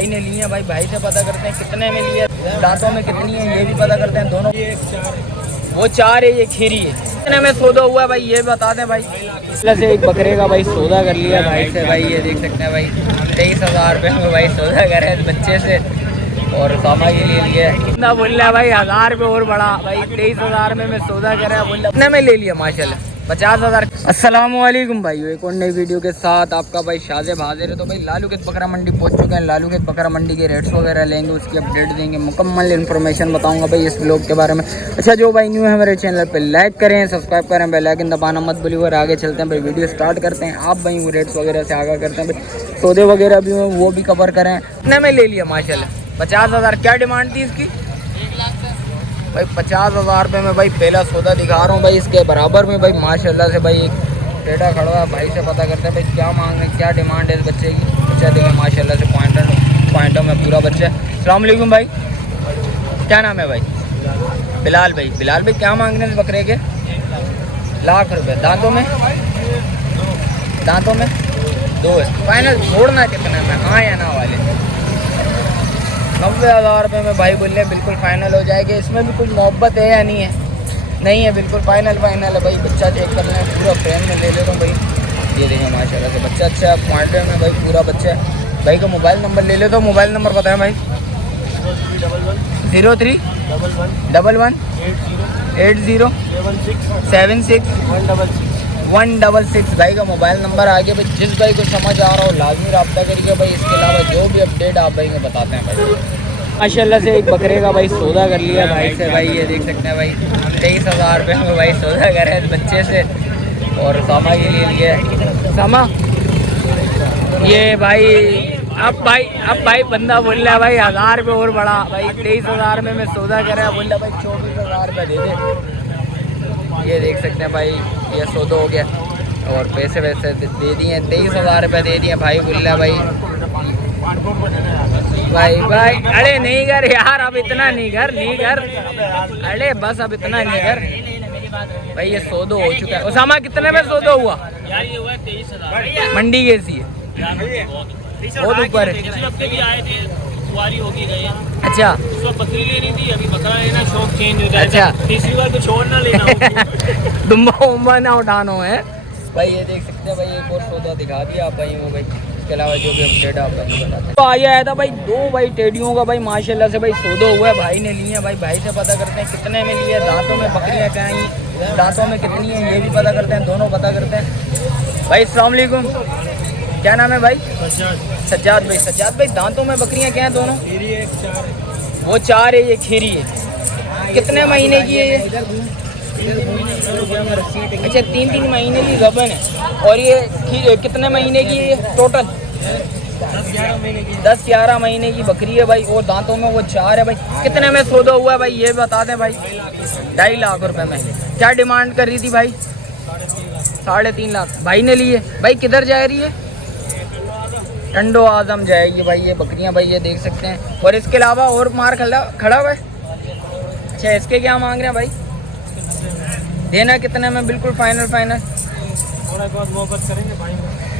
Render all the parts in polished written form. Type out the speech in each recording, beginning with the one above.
भाई ने लिए हैं भाई, भाई से पता करते हैं कितने में लिए, दांतों में कितनी है ये भी पता करते हैं। दोनों वो 4 है, ये खीरी है। कितने में सौदा हुआ भाई ये बता दें भाई। से एक बकरे का भाई सौदा कर लिया भाई से भाई, ये देख सकते हैं भाई 23,000 रुपये में भाई सौदा करे बच्चे से, और सामा के लिए लिया कितना बोल रहा है भाई 1000 रुपये और बड़ा भाई, 23,000 में सौदा करे बोल रहा, कितने में ले लिया माशाल्लाह 50,000। अस्सलामुअलैकुम भाई, एक और नई वीडियो के साथ आपका भाई शाज़ेब हाजिर है। तो भाई लालूखेत बकरा मंडी पहुंच चुके हैं। लालूखेत बकरा मंडी के रेट्स वगैरह लेंगे, उसकी अपडेट देंगे, मुकम्मल इन्फॉर्मेशन बताऊंगा भाई इस व्लॉग के बारे में। अच्छा जो भाई न्यू है मेरे चैनल पे लाइक करें, सब्सक्राइब करें, बेल आइकन दबाना मत भूलिए। और आगे चलते हैं भाई, वीडियो स्टार्ट करते हैं। आप भाई वो रेट्स वगैरह से आगा करते हैं भाई, सौदे वगैरह भी वो भी कवर करें। कितने में ले लिया माशाल्लाह 50,000। क्या डिमांड थी इसकी भाई? 50,000 रुपये में भाई पहला सौदा दिखा रहा हूँ भाई। इसके बराबर में भाई माशाल्लाह से भाई एक टेढ़ा खड़ा है। भाई से पता करते हैं भाई क्या मांग रहे हैं, क्या डिमांड है इस बच्चे की। बच्चा देखें माशाल्लाह से पॉइंटों में पूरा बच्चा है। अस्सलाम वालेकुम भाई, क्या नाम है भाई? बिलाल भाई। बिलाल भाई क्या मांग रहे हैं इस बकरे के? 1,00,000 रुपये। दांतों में 2 है। फाइनल छोड़ना कितने में, हाँ या ना वाले? 90,000 रुपये में भाई बोल रहे बिल्कुल फाइनल हो जाएगी। इसमें भी कुछ मोहब्बत है या नहीं है? नहीं है, बिल्कुल फाइनल है भाई। बच्चा चेक कर लें, पूरा फ्रेम में ले लेता हूँ भाई। ये देखें माशाल्लाह से बच्चा अच्छा है, पॉइंटर में भाई पूरा बच्चा है। भाई का मोबाइल नंबर ले लेता हूँ। मोबाइल नंबर बताएं भाई। 0311 80 76 166 भाई का मोबाइल नंबर आगे भाई। जिस भाई को समझ आ रहा हो लाजमी रब्ता करिए भाई। इसके अलावा जो भी अपडेट आप भाई में बताते हैं भाई। माशाल्लाह से एक बकरे का भाई सौदा कर लिया भाई से भाई, ये देख सकते हैं भाई 23,000 रुपये में भाई सौदा करे इस बच्चे से, और सामा के लिए लिया सामा। ये भाई अब भाई बंदा बोल रहा है भाई 1000 रुपये और बड़ा भाई, 23,000 में सौदा करे बोल रहा भाई 24,000 रुपये दे दे। ये देख सकते हैं भाई ये सौदा हो गया, और पैसे वैसे दे दिए 23,000 रुपये दे दिए भाई। बोल रहा भाई अरे नहीं कर यार, अब इतना नहीं कर अरे बस अब इतना नहीं कर भाई। ये सौदा हो चुका है। उसामा कितने में सौदा हुआ यार? ये हुआ 23,000। मंडी कैसी है? बहुत ऊपर है। होगी गई है। अच्छा उसको बकरी लेनी थी, अभी बकरा लेना शौक चेंज हो जाए। अच्छा तीसरी बार तो छोड़ ना लेना दुम्बा उम्बा ना उठाना है भाई। ये देख सकते हैं भाई एक और सौदा दिखा दिया आप भाई वो भाई। इसके अलावा जो भी अपडेट आप भाई बताते हैं। तो आया था भाई 2 भाई टेडियों का भाई माशाल्लाह से भाई सौदा हुआ है। भाई ने लिए भाई, भाई से पता करते हैं कितने में लिए। दांतों में बकरियाँ क्या आई, दांतों में कितनी है ये भी पता करते हैं, दोनों पता करते हैं भाई। अस्सलाम वालेकुम, क्या नाम है भाई? सज्जाद भाई। सज्जाद भाई दांतों में बकरियां क्या हैं दोनों? वो 4 है, ये खीरी है। कितने महीने की है ये? अच्छा 3 महीने की गबन है। और ये कितने महीने की है ये टोटल? 10-11 महीने की बकरी है भाई, और दांतों में वो 4 है भाई। कितने में सौदा हुआ है भाई ये बता दें भाई? 2.5 लाख रुपए में। क्या डिमांड कर रही थी भाई? 3.5 लाख भाई ने लिए। भाई किधर जा रही है? टंडो आजम जाएगी भाई ये बकरियां भाई, ये देख सकते हैं। और इसके अलावा और मार खड़ा हुआ है। अच्छा इसके क्या मांग रहे हैं भाई? देना कितने में? बिल्कुल फाइनल थोड़ा बहुत मोहब्बत करेंगे भाई।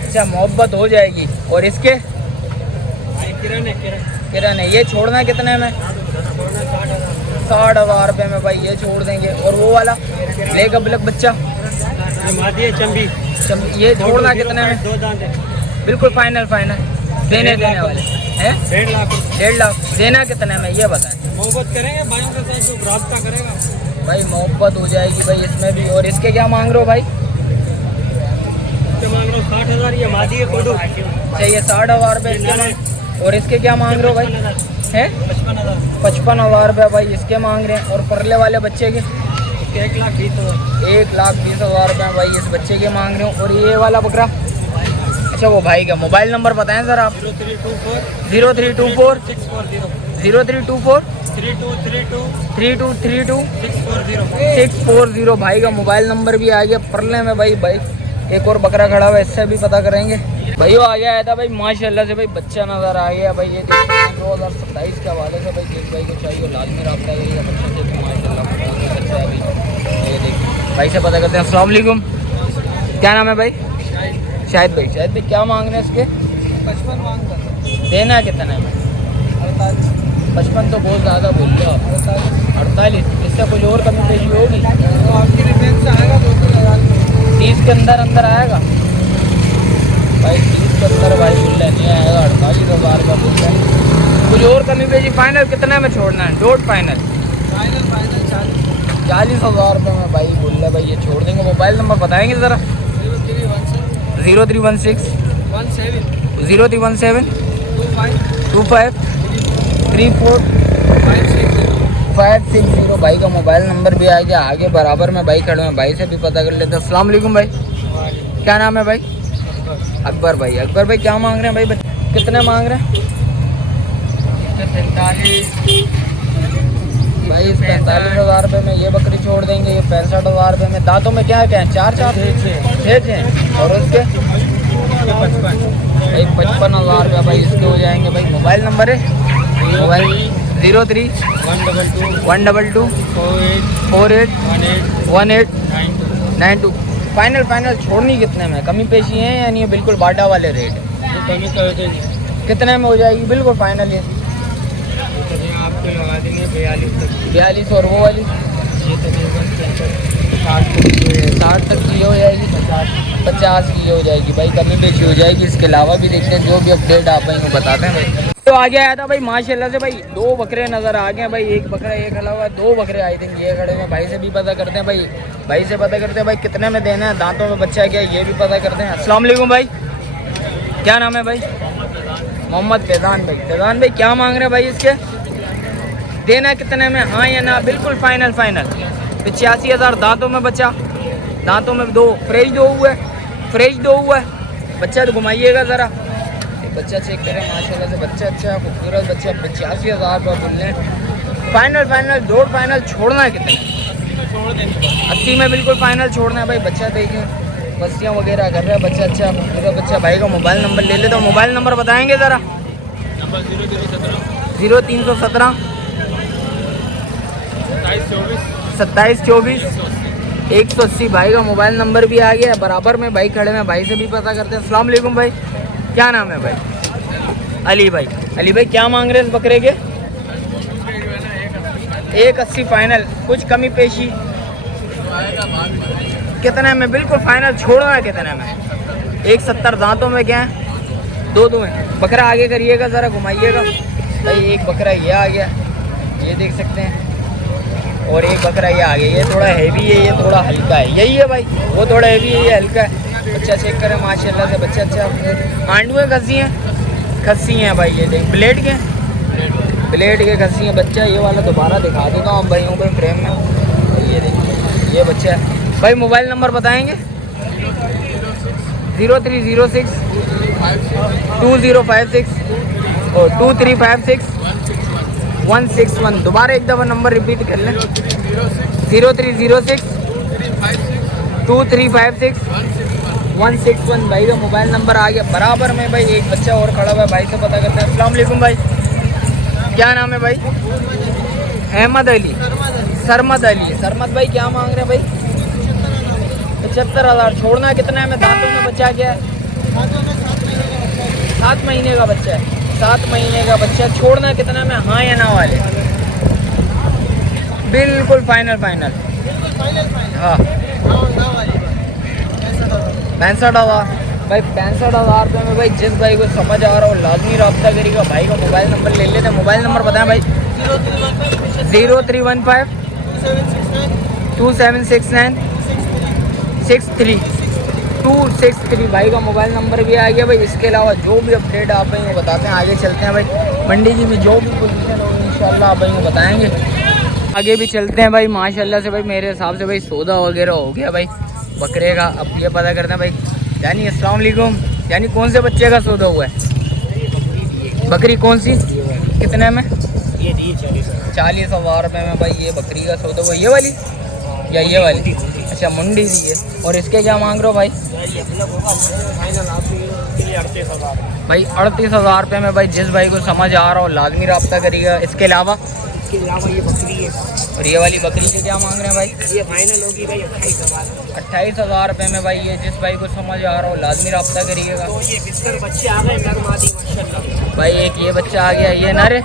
अच्छा मोहब्बत हो जाएगी। और इसके किरण है, ये छोड़ना कितने में? 60,000 रुपये में भाई ये छोड़ देंगे। और वो वाला लेग अबलक बच्चा चंबी, ये छोड़ना कितने में? 2 दांत है। बिल्कुल फाइनल देने वाले हैं 1.5 लाख। देना कितने में ये बताएं? मोहब्बत करेंगे भाइयों के साथ, जो राब्ता करेगा भाई मोहब्बत हो जाएगी भाई इसमें भी। और इसके क्या मांग रहे हो भाई? मांग रहे हो 60,000। ये मादी है कोडो चाहिए 60,000 रुपये। और इसके क्या मांग रहे हो भाई? हैं 55,000 रुपये भाई इसके मांग रहे हैं। और परले वाले बच्चे के 1,20,000 रुपये भाई इस बच्चे के मांग रहे हो। और ये वाला बकरा अच्छा वो भाई का मोबाइल नंबर बताएं सर आप। 0324 3232 640 भाई का मोबाइल नंबर भी आ गया। परले में भाई एक और बकरा खड़ा हुआ है, इससे भी पता करेंगे भाई। वो आ गया था भाई माशाल्लाह से भाई बच्चा नज़र आ गया भाई। ये 2027 के हवाले से भाई जिस भाई को चाहिए लाजमी रब्ता करिएगा। बच्चा देखिए माशाल्लाह बच्चा है भाई। ये देखिए भाई से पता करते हैं। अस्सलाम वालेकुम, क्या नाम है भाई? शाहिद भाई। शाहिद भाई क्या मांग रहे हैं इसके? 55 मांग रहे। देना कितना है? 55 तो बहुत ज़्यादा बोल रहे हो आप। 48, इससे कुछ और कमी पेशी होगी? आपकी रिफरेंस से आएगा 2-3 30 के अंदर अंदर आएगा भाई। 30 के अंदर भाई बोल रहे नहीं आएगा। 48,000 का बोल रहे हैं। कुछ और कमी पेशी? फाइनल कितने में छोड़ना है? डोट फाइनल 40,000 रुपये में भाई बोल रहे भाई, ये छोड़ देंगे। मोबाइल नंबर बताएंगे ज़रा? 0316 0317 25 34 560 भाई का मोबाइल नंबर भी आ गया। आगे बराबर में भाई खड़े हैं, भाई से भी पता कर लेते हैं। अस्सलाम वालेकुम भाई, क्या नाम है भाई? अकबर भाई। अकबर भाई क्या मांग रहे हैं भाई? कितने मांग रहे हैं? 45 भाई इस 45,000 रुपये में ये बकरी छोड़ देंगे। ये 65,000 रुपये में। दांतों में क्या क्या है? 4 6 और उसके 55 भाई 55,000 रुपये भाई इसके हो जाएंगे भाई। मोबाइल नंबर है? मोबाइल 03 122 48 18 92। फाइनल छोड़नी कितने में? कमी पेशी है या नहीं? बिल्कुल बाटा वाले रेट कमी कर देंगे। कितने में हो जाएगी बिल्कुल फाइनल? ये आपको लगा देंगे 42 तक। 42 और वो वाली 60 तक की हो जाएगी। 50 की हो जाएगी भाई। कमी पेशी हो जाएगी। इसके अलावा भी देखते हैं जो भी अपडेट आप भाई को बताते हैं भाई। तो आगे आया था भाई माशाल्लाह से भाई 2 बकरे नज़र आ गए भाई। एक बकरा ये खड़ा हुआ है, 2 बकरे आई थिंक ये खड़े हुए। भाई से भी पता करते हैं भाई। भाई से पता करते हैं भाई कितने में देना है, दांतों में बच्चा क्या है ये भी पता करते हैं। अस्सलाम वालेकुम भाई, क्या नाम है भाई? मोहम्मद फैज़ान भाई। फैज़ान भाई क्या मांग रहे हैं भाई? इसके देना कितने में? हाँ या ना? बिल्कुल फाइनल 85,000। दांतों में बच्चा, दांतों में 2 फ्रेश 2 हुआ है। बच्चा तो घुमाइएगा ज़रा, बच्चा चेक करें माशाल्लाह से। बच्चा अच्छा खूबसूरत बच्चा। 85,000 रुपये बोल रहे हैं। फाइनल डोट फाइनल छोड़ना है कितने? 80 में बिल्कुल फाइनल छोड़ना है भाई। बच्चा देखें बस्तियाँ वगैरह कर रहा है बच्चा। अच्छा खूबसूरत बच्चा। भाई का मोबाइल नंबर ले ले तो मोबाइल नंबर बताएंगे ज़रा? 0317 27 24 180 भाई का मोबाइल नंबर भी आ गया। बराबर में भाई खड़े हैं, भाई से भी पता करते हैं। अस्सलाम वालेकुम भाई, क्या नाम है भाई? अली भाई। अली भाई क्या मांग रहे हैं इस बकरे के? 180 फाइनल। कुछ कमी पेशी कितने में? बिल्कुल फाइनल छोड़ना है कितने में? 170। दांतों में क्या है? 2 हैं। बकरा आगे करिएगा ज़रा, घुमाइएगा भाई। एक बकरा ये आ गया, ये देख सकते हैं। और एक बकरा ये आ गया, ये थोड़ा हैवी है, ये थोड़ा हल्का है। यही है भाई, वो थोड़ा हैवी है, ये हल्का है। बच्चा चेक करें माशाल्लाह से। बच्चा अच्छा आंडुएँ खस्सी हैं भाई। ये देख ब्लेड के खस्सी हैं। बच्चा ये वाला दोबारा दिखा देता हूँ भाइयों को फ्रेम में। ये देखिए ये बच्चा है भाई। मोबाइल नंबर बताएंगे? 0306 2056 और 2356 161। दोबारा एक दफ़ा नंबर रिपीट कर लें। 0306 2356 161 भाई का मोबाइल नंबर आ गया। बराबर में भाई एक बच्चा और खड़ा हुआ है, भाई से पता करते हैं। अस्सलाम वालेकुम भाई, क्या नाम है भाई? अहमद अली। सरमद भाई क्या मांग रहे हैं भाई? 75,000। छोड़ना कितना है में? दांतों में बच्चा क्या है? 7 महीने का बच्चा है। 7 महीने का बच्चा। छोड़ना कितना में? हाँ या ना वाले? बिल्कुल फाइनल हाँ 65,000 भाई। 65,000 रुपये में भाई जिस भाई को समझ आ रहा हो लाजमी रब्ता करेगा। भाई का मोबाइल नंबर ले लेते हैं। मोबाइल नंबर बताएं भाई? 0315 2769 263 भाई का मोबाइल नंबर भी आ गया भाई। इसके अलावा जो भी अपडेट आप भाई को बताते हैं। आगे चलते हैं भाई। मंडी की भी जो भी पोजीशन होगी इंशाल्लाह आप भाई को बताएंगे। आगे भी चलते हैं भाई माशाल्लाह से भाई। मेरे हिसाब से भाई सौदा वगैरह हो गया भाई बकरे का। अब ये पता करते हैं भाई यानी अस्सलाम वालेकुम, यानी कौन से बच्चे का सौदा हुआ है? बकरी कौन सी? कितने में? ये 40,000 रुपये में भाई ये बकरी का सौदा हुआ। ये वाली या ये वाली? अच्छा मुंडी दी है। और इसके क्या मांग रहे हो भाई? भाई 38,000 रुपये में भाई जिस भाई को समझ आ रहा हो लाजमी रब्ता करिएगा। इसके अलावा इसके अलावा ये बकरी है, और ये वाली बकरी के क्या मांग रहे हैं भाई? ये फाइनल होगी भाई 28,000। 28,000 रुपये में भाई। ये जिस भाई को समझ आ रहा हो लाजमी रब्ता करिएगा। तो ये बिस्तर बच्चे आ गए नर मादी माशाल्लाह। भाई एक ये बच्चा आ गया, ये नर है,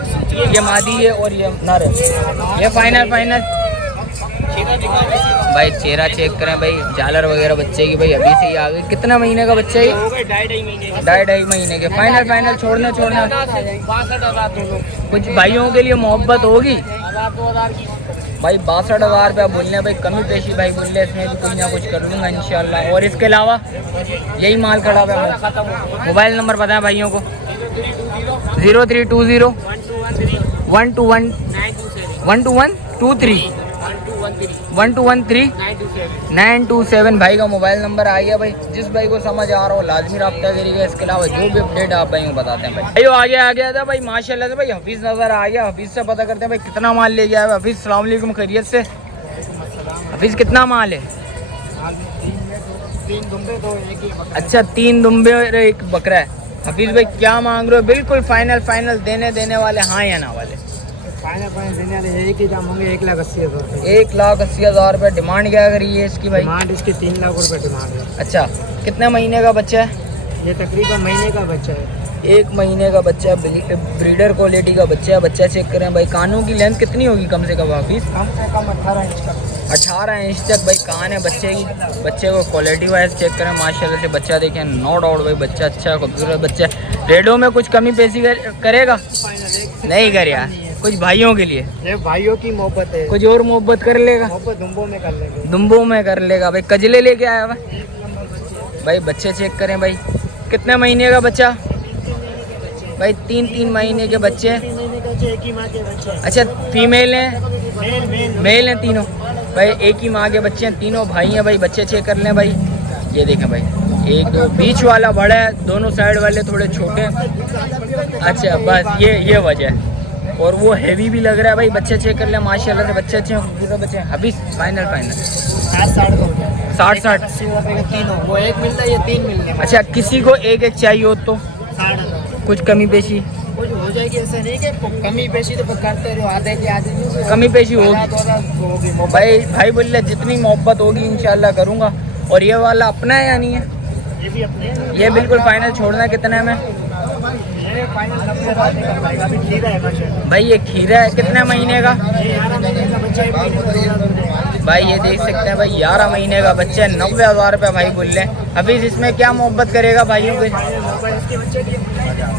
ये मादी है और ये नर है। ये फाइनल भाई चेहरा चेक करें भाई, झालर वगैरह बच्चे की भाई अभी से ही आ गई। कितना महीने का बच्चा है? हो गए 2.5 महीने के। 2.5 महीने के। फाइनल छोड़ना 62,000 दोनों। कुछ भाइयों के लिए मोहब्बत होगी 2,000 की। भाई। 62,000 रुपया बोलने भाई, कमी पेशी भाई बोल रहे, इसमें भी कुछ ना कुछ कर लूँगा इंशाल्लाह। और इसके अलावा यही माल खड़ा हुआ है। मोबाइल नंबर बताएं भाइयों को। 0320 121 12123 1213 927 भाई का मोबाइल नंबर आ गया भाई। जिस भाई को समझ आ रहा हो लाजमी रब्ता करिएगा। इसके अलावा जो भी अपडेट आप भाई को बताते हैं भाई। आगे आ गया था भाई माशाल्लाह से भाई, हफीज़ नज़र आ गया। हफीज़ से पता करते हैं भाई कितना माल ले गया है। हफीज़ अस्सलाम वालेकुम, खैरियत से? हफीज़ कितना माल है? 3 दुम्बे तो एक ही बकरा। अच्छा 3 दुम्बे और एक बकरा है। हफीज़ भाई क्या मांग रहे हो? बिल्कुल फाइनल देने वाले हाँ या ना वाले? फाइनल देने वाले एक ही दाम होंगे 1,80,000। 1,80,000 रुपये। डिमांड क्या करी है इसकी भाई? डिमांड इसकी 3 लाख रुपये डिमांड है। अच्छा कितने महीने का बच्चा है? ये तकरीबन महीने का बच्चा है। 1 महीने का बच्चा है, ब्रीडर क्वालिटी का बच्चा है। बच्चा चेक करें भाई, कानों की लेंथ कितनी होगी कम से कम हफीज़? कम से कम 18 इंच का। 18 इंच तक भाई कान है बच्चे की। बच्चे को क्वालिटी वाइज चेक करें माशाल्लाह से। बच्चा देखें, नो डाउट भाई बच्चा अच्छा है, खूबसूरत बच्चा है। रेडो में कुछ कमी पेशी करेगा? नहीं कर यार, कुछ भाइयों के लिए, ये भाइयों की मोहब्बत है। कुछ और मोहब्बत कर लेगा। मोहब्बत दुम्बों में कर लेंगे। दुम्बों में कर लेगा भाई। कजले लेके आया भाई। भाई बच्चे चेक करें भाई, कितने महीने का बच्चा भाई? 3 महीने के बच्चे हैं। 3 महीने का बच्चा, एक ही माँ के बच्चे। अच्छा फीमेल हैं? मेल मेल हैं तीनों भाई, एक ही माँ के बच्चे हैं, तीनों भाई हैं भाई। बच्चे चेक कर लें भाई। ये देखें भाई, 1 2 बीच वाला बड़ा है, दोनों साइड वाले थोड़े छोटे हैं। अच्छा बस ये वजह है। और वो हैवी भी लग रहा है भाई। बच्चे चेक कर लें माशाल्लाह से, बच्चे अच्छे हैं, खूबसूरत बच्चे हैं। अभी फाइनल 60 80 रुपये के 3 हो। वो एक मिलता है, ये 3 मिलते हैं। अच्छा किसी को एक चाहिए हो तो 60,000 कुछ कमी पेशी कुछ हो जाएगी। ऐसा नहीं कि कमी पेशी तो करते रहो, आधे के आधे कमी पेशी होगी 2,000 होगी। भाई बोल रहे जितनी मोहब्बत होगी इंशाल्लाह करूँगा। और ये वाला अपना है या नहीं है? ये भी अपने हैं। ये बिल्कुल फाइनल छोड़ना है कितने में ये फाइनल 90,000 का भाई। अभी खीरा है माशाल्लाह। भाई? ये खीरा है, कितने महीने का? ये 11 महीने का बच्चा है। भाई ये देख सकते हैं भाई, 11 महीने का बच्चा है। 90,000 रुपये भाई बोल रहे हैं। अभी इसमें क्या मोहब्बत करेगा भाइयों के?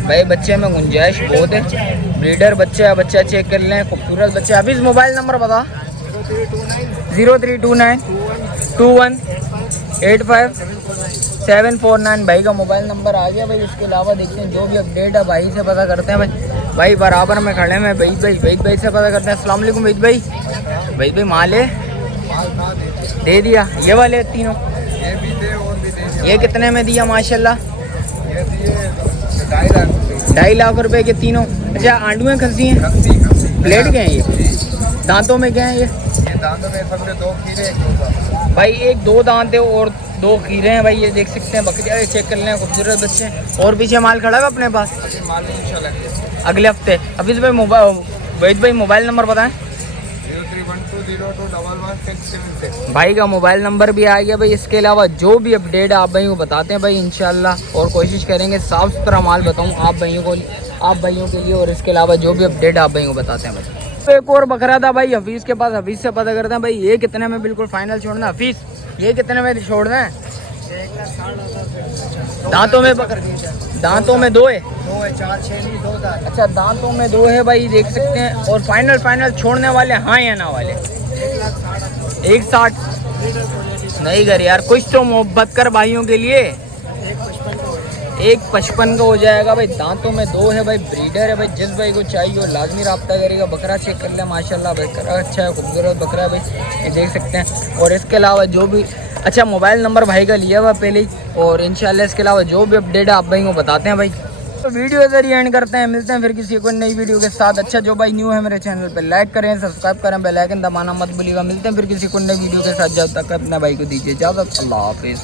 भाई बच्चे में गुंजाइश बहुत है। ब्रीडर बच्चा है, बच्चा चेक कर लें, खूबसूरत बच्चा। अभी मोबाइल नंबर बता। 0329 21 85 749 भाई का मोबाइल नंबर आ गया भाई। इसके अलावा देखते हैं जो भी अपडेट है भाई से पता करते हैं भाई बराबर में खड़े हैं। वहीद भाई से पता करते हैं। अस्सलाम वालेकुम वहीद भाई माल है दे दिया? ये वाले तीनों ये कितने में दिया माशाल्लाह? 2.5 लाख रुपए के तीनों। अच्छा आंडुएं खसी हैं, प्लेट के हैं ये? दांतों में क्या है ये? दांतों में सब 2 खीरे भाई 1-2 दांत है और 2 खीरे हैं भाई। ये देख सकते हैं बकरियाँ चेक कर लें, खूबसूरत बच्चे हैं। और पीछे माल खड़ा है अपने पास अगले हफ्ते। अभी भाई वहीद भाई मोबाइल नंबर बताएं। 031202111676 भाई का मोबाइल नंबर भी आ गया भाई। इसके अलावा जो भी अपडेट आप भाई को बताते हैं भाई इंशाल्लाह, और कोशिश करेंगे साफ़ सुथरा माल बताऊं आप भाइयों के लिए। और इसके अलावा जो भी अपडेट आप भाई को बताते हैं भाई। तो एक और बकरा था भाई हफीज़ के पास। हफीज़ से पता करते हैं भाई ये कितने में बिल्कुल फाइनल छोड़ना है? हफीज़ ये कितने में छोड़ना है? दांतों में 2 है। 4 6 नहीं 2 दांत। अच्छा दांतों में 2 है भाई, देख सकते हैं। और फाइनल छोड़ने वाले हाँ या ना वाले? 160 नहीं कर यार, कुछ तो मोहब्बत कर भाइयों के लिए। 155 का हो जाएगा भाई। दांतों में 2 है भाई, ब्रीडर है भाई। जिस भाई को चाहिए हो लाजमी रब्ता करेगा। बकरा चेक कर ले माशाल्लाह, बकरा अच्छा है, खूबसूरत बकरा है भाई, ये देख सकते हैं। और इसके अलावा जो भी अच्छा मोबाइल नंबर भाई का लिया हुआ पहले ही। और इंशाल्लाह इसके अलावा जो भी अपडेट है आप भाई को बताते हैं भाई। तो वीडियो इधर ही एंड करते हैं, मिलते हैं फिर किसी को नई वीडियो के साथ। अच्छा जो भाई न्यू है मेरे चैनल पे लाइक करें, सब्सक्राइब करें, बेल आइकन दबाना मत भूलिएगा। मिलते हैं फिर किसी को नई वीडियो के साथ। जब तक अपने भाई को दीजिए इजाज़त। अल्लाह हाफिज़।